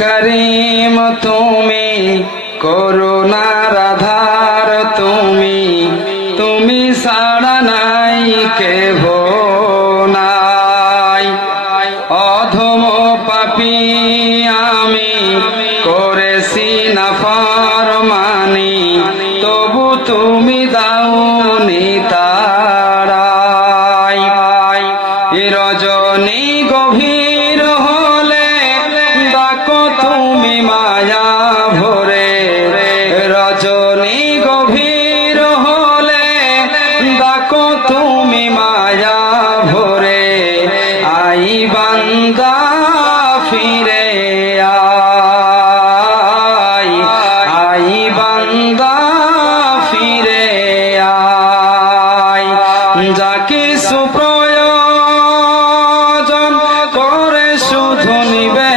করিম তুমি করুণা রাধার তুমি তুমি সাড়া নাই, কেহ নাই। অধম পাপি আমি করেছি না ফরমানি তবু তুমি দাও নিতারাই রজ বান্দা ফিরে আই আই বান্দা ফিরে আই যা কিছু প্রয়োজন করে শুধু নিবেদন।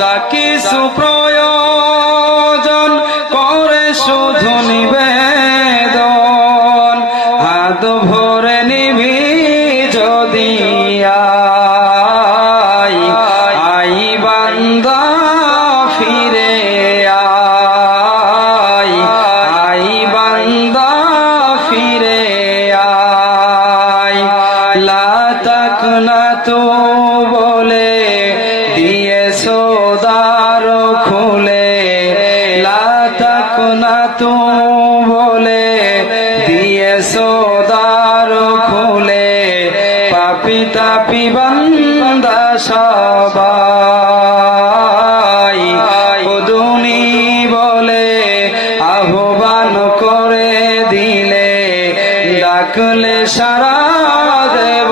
যা কিছু প্রয়োজন করে শুধু নিবেদন। সোদার খুলে পাপি তাপি বান্দা সবাই। দুনি বলে আহ্বান করে দিলে ডাকলে সারা দেব।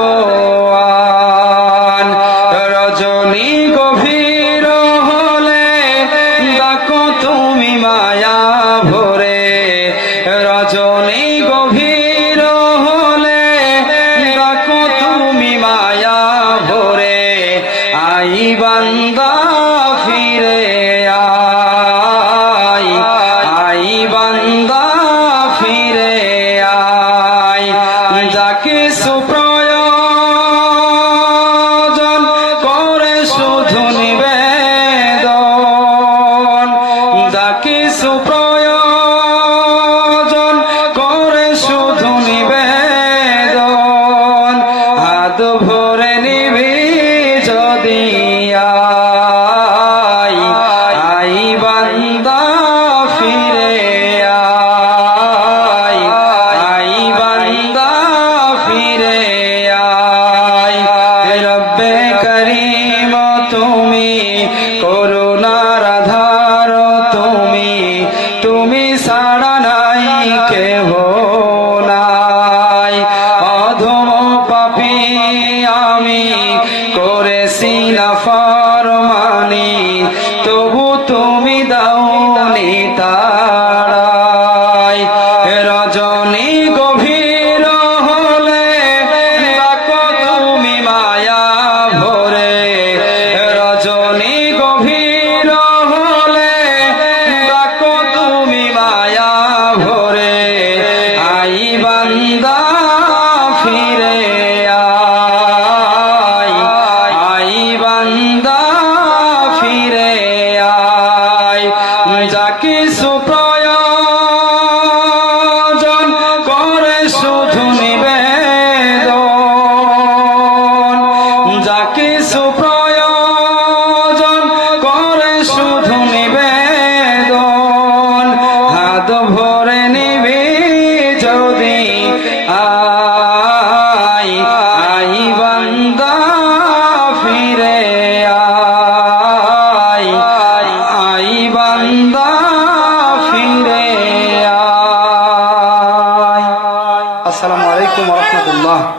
Allah